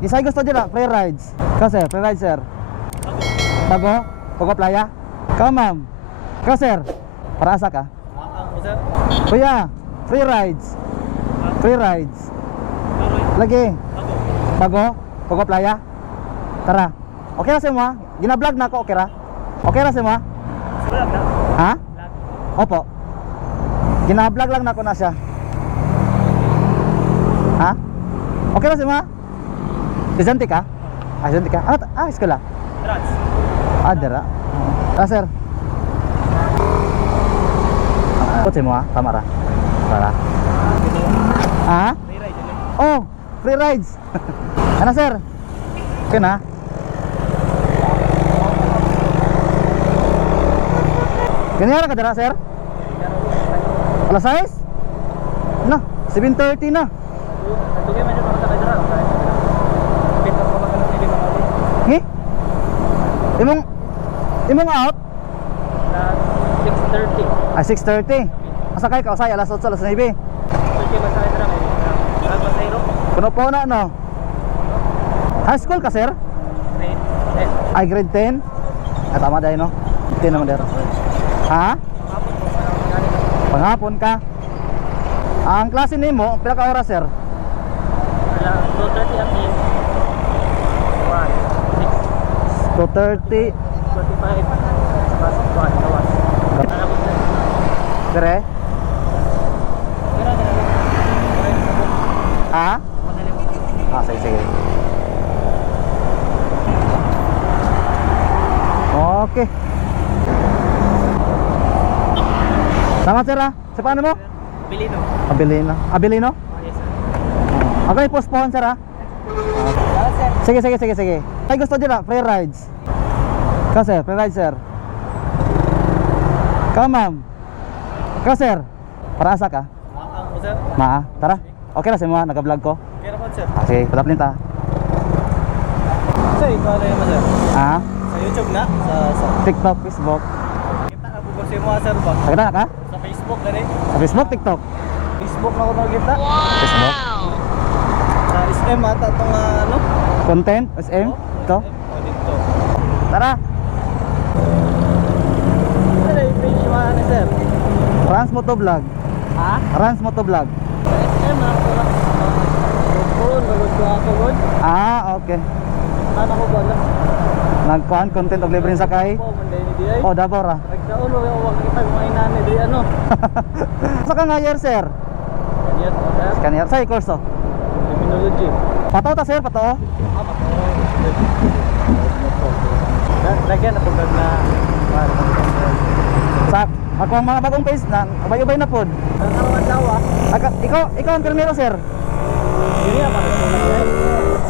Isay gusto dyan free rides. Ka sir, free rides sir. Bago? Bago playa? Ka ma'am. Ka sir, para asa ka? Sir. Kuya, free rides. Free rides. Lagi. Bago? Bago playa? Tara. Okay ra sa mo ha? Gina-vlog na ako, okay ra? Okay ra sa mo ha? Ha? Opo. Gina-vlog lang na ako na siya. Ha? Okay ra sa mo ha? Estudyante ka? Estudyante ka? Eskwela? Trans. Dara. Sir. Kotse mo ha? Tama ra? Tara. Ha? May ride ulit. Oh, free rides. Ano sir? Okay na? Ganyan ka dara sir? Alas 6? Na, 7:30 na. Tugay man yung mga takadara. Kita ko mga sige mga ulit. Hi? Imong out? Na 6:30. 6:30. Masakay ka usay alas 8, alas 9. Sige masakay dara kay. Pasayro. Kuno po na no. High school ka sir? Grade 10. Ay grade 10. Tama dahil no. 10 naman der. Ha? Panghapon ka. Ang klase nimo, pila ka oras sir? Wala 2:30 ang team. 2:30. 45 plus 1 hours. Dire? Ha? Sige. Okay. Salamat sir ha. Sa paano mo? Pilino. Abilino? Yes sir. Okay, postpone sir ha. Salamat sir. Sige. Ay gusto dyan free rides. Ka sir, free rides sir. Ka ma'am. Ka sir, para asa ka? Sir. Maa, tara. Okay na sa mga nag-vlog ko. Kaya naman sir. Sige, padaplin ta. Sir, ikaw na yun sir. Ha? Sa YouTube na? Sa TikTok, Facebook. kita na po kasi mga sir ba? Nakita na ka? Sa Facebook na rin. Sa Facebook, TikTok. Facebook na ako nakita. Facebook. Sa SM ata itong ano? Content, SM. Ito. Dito. Tara. Ano yung page mo ano sir? Rans Motovlog. Ha? Rans Motovlog. Sa SM ako na. Nalod ko ako good. Okay. Ano ko ba na? Nagkuhan content og libreng sakay. Po, manday ni Diay. Oh, Davao ra. Nagdaon mo yung wag kita mga inane di ano. Sa ka nga year, sir? Kanyat mo sir. Kanya sa kurso. Criminology. Pataw ta sir, pataw. Lagyan na po na Sa ako ang mga bagong page na ubay-ubay na pod. ang karawat lawa. Ikaw ang pirmero, sir. Dili apa ko na.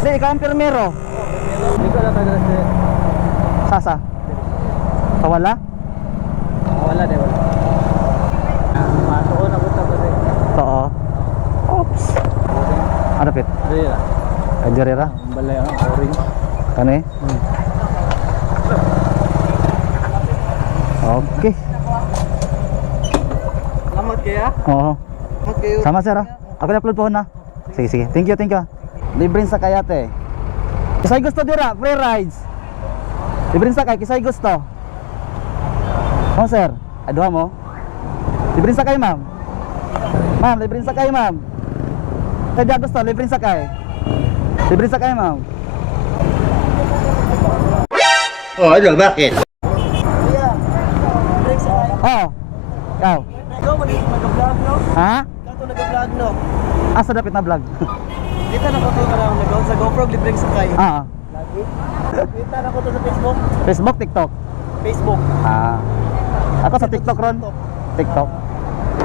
Di, ikaw ang pirmero. Hindi ko lang tagal sa Sasa. Kawala? wala de wala. Matuon ako ta ba de. Too. Oops. Ano pit? Dili ra. Kanjerera? Ang balay ang orange. Kani? Okay. Salamat kaya. Oo. Okay. Sama sir ha. Ako na-upload po na. Sige. Thank you. Libreng sakay ate. Kisay gusto dira, free rides. Libreng sakay, kisay gusto. Oh sir, aduha mo. Libreng sakay ma'am. Ma'am, libreng sakay ma'am. Kaya gusto, libreng sakay. Libreng sakay ma'am. Oh, ano, bakit? Kuya. Break sa kayo. Oh. Ikaw. Ikaw mo dito nag-vlog no? Ha? Ikaw nag-vlog no? Asa dapat na vlog? Kita na ko to na nag sa GoPro libreng sa kayo. Ah. Lagi. Kita na ko to sa Facebook. Facebook, TikTok. Facebook. Ako sa TikTok ron. TikTok.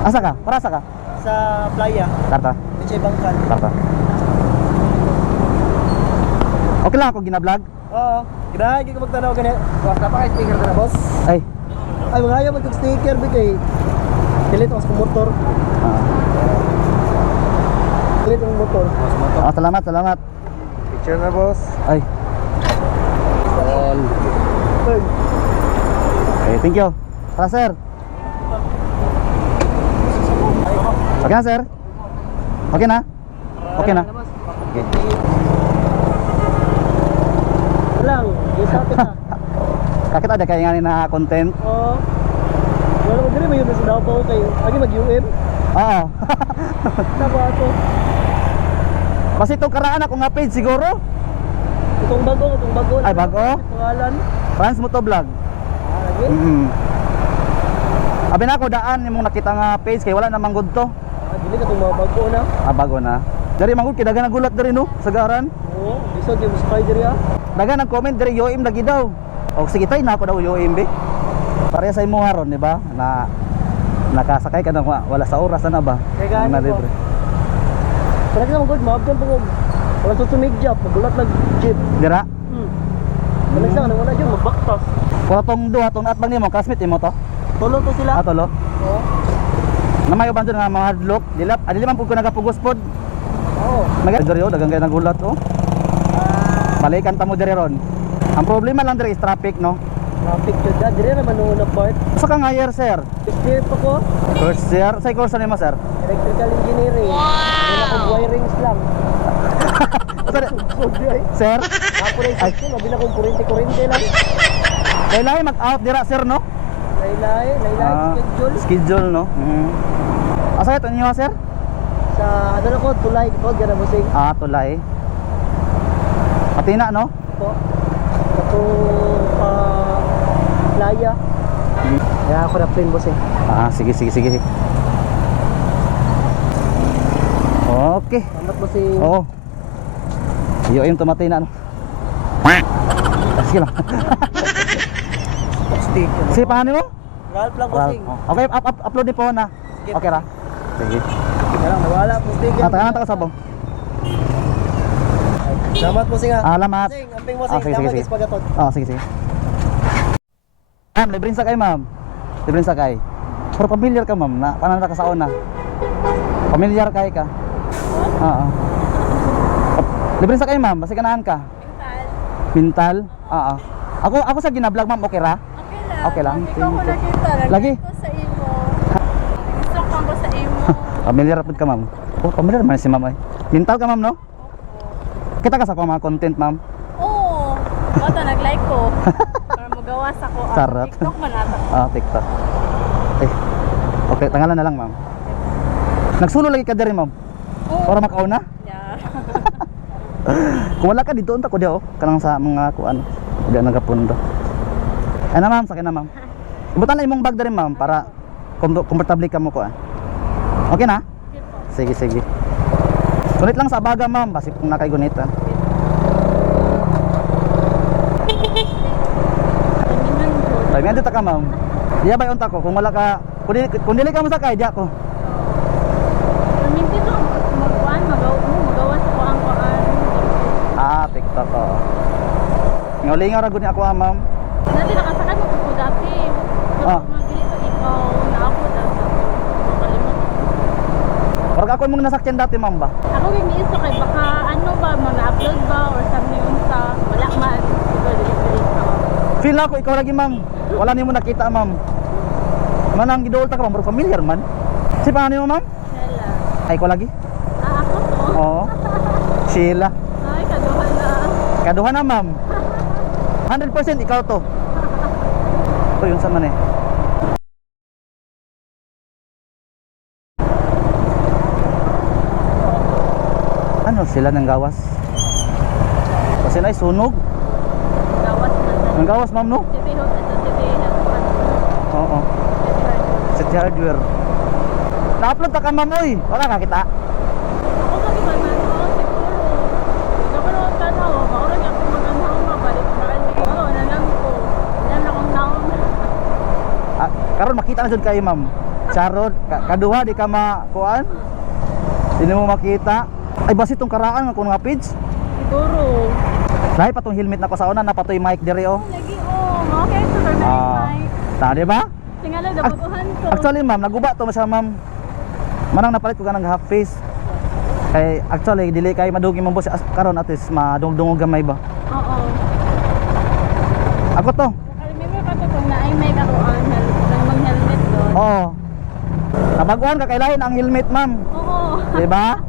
Asa ka? Para asa ka? Sa playa. Tarta. Di Bangkal. Tarta. Okay lang ako gina-vlog. Oo. Grabe ka magtanaw ganyan. Basta pa kay sticker na boss. Ay. Ay mga ayaw mag-sticker bigay. Pilit ako sa motor. Pilit ang motor. Salamat. Picture na boss. Ay. All. Okay, thank you. Tara, sir. Okay na, sir? Okay na? Okay na? Okay. Kapit na. Kakit ada kaya nga na content. Oo. Wala mo diri may yun sa Davao kay agi mag-UM. Oo. Tabo ato. Basta itong karaan ako nga page siguro. Itong bago. Ay, bago? Pangalan. Trans Motovlog. Lagi. Abi na ako daan yung nakita nga page kay wala namang good to. Dili ka itong mga bago na. Bago na. Dari mangud kay dagan nagulat diri no sa garan. Oo. Bisod yung spider ya. Dagan nag-comment diri yoim lagi daw. O sige tay na ako daw yoim be. Pareha sa imo haron di ba? Na nakasakay ka na wala sa oras na ba? Kaya gani Na po. libre. Talaga naman good, maabdan po. Wala sa sumigya, pagulat nag-jeep. Dira. Kalag sa wala dyan, magbaktas. Kung tong duha tong atbang nimo classmate imo to. Tulo to sila. Atolo. Oo. Na may uban dun nga mga hadlok. Dilap, adili man pud ko nagapugos pod. Oo. Diri oh, dagang kay nagulat oh. Balikan ta mo diri ron. Ang problema lang diri is traffic no. Traffic yun dyan. Dire naman nung una part. Sa ka nga year sir? Steer pa ko. First year, sa course nimo sir? Electrical engineering. Wala akong wirings lang. Sir? Ako na yung section, mabil akong kurente lang. Kailangan mag-out dira sir no? Laylay schedule. Schedule no. Asa ito niyo sir? Sa ano na ko, tulay ko, gana mo sing. Tulay. Patina no? Po. Ako pa playa. Kaya ako na plane boss eh. Sige. Okay. Salamat boss eh. Oo. Yung tumatina no. Sige lang. Stick. Sige paano mo? Ralph lang boss eh. Okay, upload din po na. Okay ra. Sige. Kaya lang, nawala po stick. Tangan ta ko sabong. Salamat boss eh nga. Alamat. Sing, amping boss eh. Sige. Salamat is pagatot. Sige. Ma'am, libre sakay ma'am. Libre sakay. Pero familiar ka ma'am, na paano na ka sa una? Familiar kay ka? Oo. Libre sakay ma'am, basta ganahan ka. Pintal. Oo. Ako sa gina-vlog ma'am, okay ra? Okay lang. Ikaw ko nakita. Lagi? Ko sa imo. Gusto ko sa imo. Familiar pud ka ma'am. Familiar man si ma'am ay. Pintal ka ma'am no? Kita ka sa mga content ma'am. Oo. Bata nag-like ko. Para magawas ako. Sarap. TikTok man ata. TikTok. Okay, tangalan na lang ma'am. Nagsulo lagi ka diri ma'am. Oo. Para makauna? Yeah. Kung wala ka dito unta ko diyo kanang sa mga kuan. Di nagapundo. Ay na ma'am, sakay na ma'am. Ibutan na imong bag diri ma'am para komportable ka mo kuan. Okay na? Okay po. Sige. Sulit lang sa baga ma'am, basi kung nakaigunita. Taminan ko. Tayo nga dito ka ma'am. Diya ba unta ko kung wala ka kung dili ka mo sakay diya ko. Paminti to magkuan magawas ko ang kuan. TikTok ko. Ngalingaw ra gud ni ako ma'am. Dati nakasakay mo ko dati. Ah. Magdili ko ikaw na ako dati. Makalimot. Wala ako mong nasakyan dati ma'am ba? Ako yung iso kay baka ano ba mag-upload ba or something unsa wala man siguro dili ka. Feel ako ikaw lagi ma'am. Wala nimo nakita ma'am. Manang gidol ta ka ma'am, familiar man. Si paano mo ma'am? Sela. Ay ko lagi. Ako to. Oo. Sheila. Ay kaduhan na. Kaduha na ma'am. 100% ikaw to. Ito yun sa man eh. Ano sila ng gawas? Kasi na sunog. Gawas na. Ng gawas ma'am no? TV ho ito TV hotspot. Oo. City Hardware. Na-upload ta ka ma'am oy. Wala ka kita. Ako kami man siguro. Siguro ka na o maura niya kung maganhaw mabalik na ani. Oo nalang ko. Yan akong naon. Karon makita na jud kay ma'am. Charot, kaduha di ka makuan. Hindi mo makita. Ay basi tong karaan nga kun nga page. Siguro. Dahil pa tong helmet na ko sa una napatoy mic diri oh. Lagi okay so na mic. Ta di ba? Tingala dabutuhan ko. Actually ma'am, naguba to sa ma'am. Manang napalit ko kanang half face. Kay actually dili kay madugi mo boss karon at least madungdungog gamay ba. Oo. Ako to. Remember pa to kung naay mic ako ang mag-helmet doon. Oo. Nabaguhan ka kailangan ang helmet ma'am. Oo. Di ba?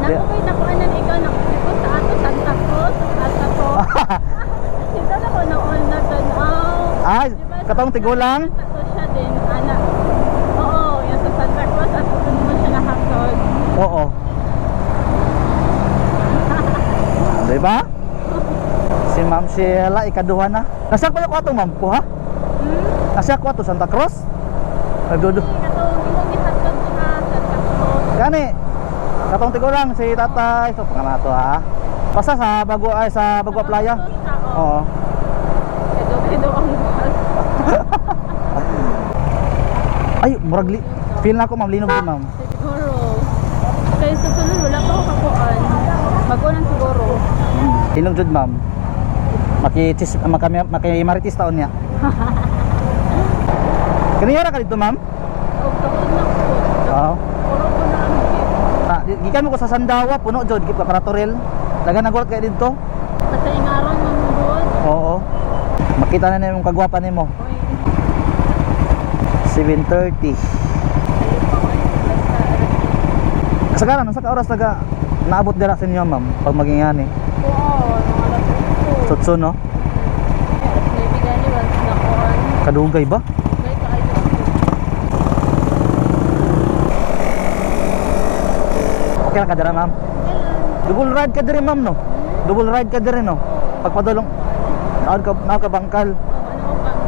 Nakukoy na ko anan ikaw nakikot sa ato Santa Cruz at ato. Ito na ko katong tigulang. Tapos siya din, anak. Oo, yung sa Santa Cruz at doon mo siya nahakot. Oo. Diba? Si Ma'am Sheila, ikaduha na. Nasa ko yung ato, ma'am ko, ha? Nasa ko ato, Santa Cruz? Nagdudu. Katong imong gihakot sa Santa Cruz. Gani, katong tigulang, si tatay. So, pangalan to, ha? Basta sa bago, ay, sa Bagua Playa. Oo. Kedo ang bukas. Ay, murag feel na ako, ma'am, linog din, ma'am. Siguro. Kaya sa sunod, wala pa ako kakuan. Bagunan siguro. Linog jud, ma'am. Makimaritis taon niya. Kaniyara ka dito, ma'am? O, takot na po. Oo. Puro ko na ang gift. Gikan mo ko sa Sandawa, puno jud, gip para Toril. Dagan nagurot kay dito. Basta ingaron mo mo doon. Oo. Makita na nimo kagwapa nimo. 7:30. Kasagaran, nasa ka oras taga naabot dira sa inyo, ma'am, pag magingani. Oo, mga lapit ko. Sutso, no? May bigani ba na kuan? Kadugay ba? May kaayos ko. Okay lang ka dira, ma'am. Double ride ka diri, ma'am, no? Double ride ka diri, no? Pagpadulong naon ka bangkal. Ano ko bang?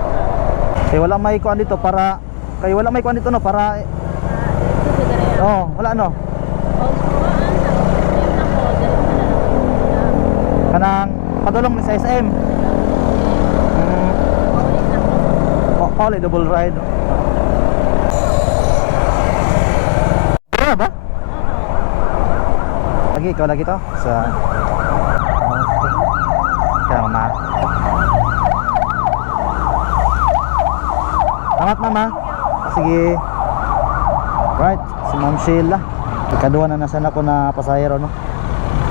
Kaya wala may kuan dito para no para Ito sa dere. oh, wala no. O, kuan na. Ayun na ko, dere sa na. Kanang padulong ni sa SM. Paulit na ko. Pauli double ride. Tara ba? Lagi ikaw lagi to sa kaya mama. Salamat, mama. Sige. Right, si Ma'am Sheila. Ikaduha na sana ko na pasahero, no?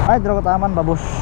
Ay, dito ko taman, babos.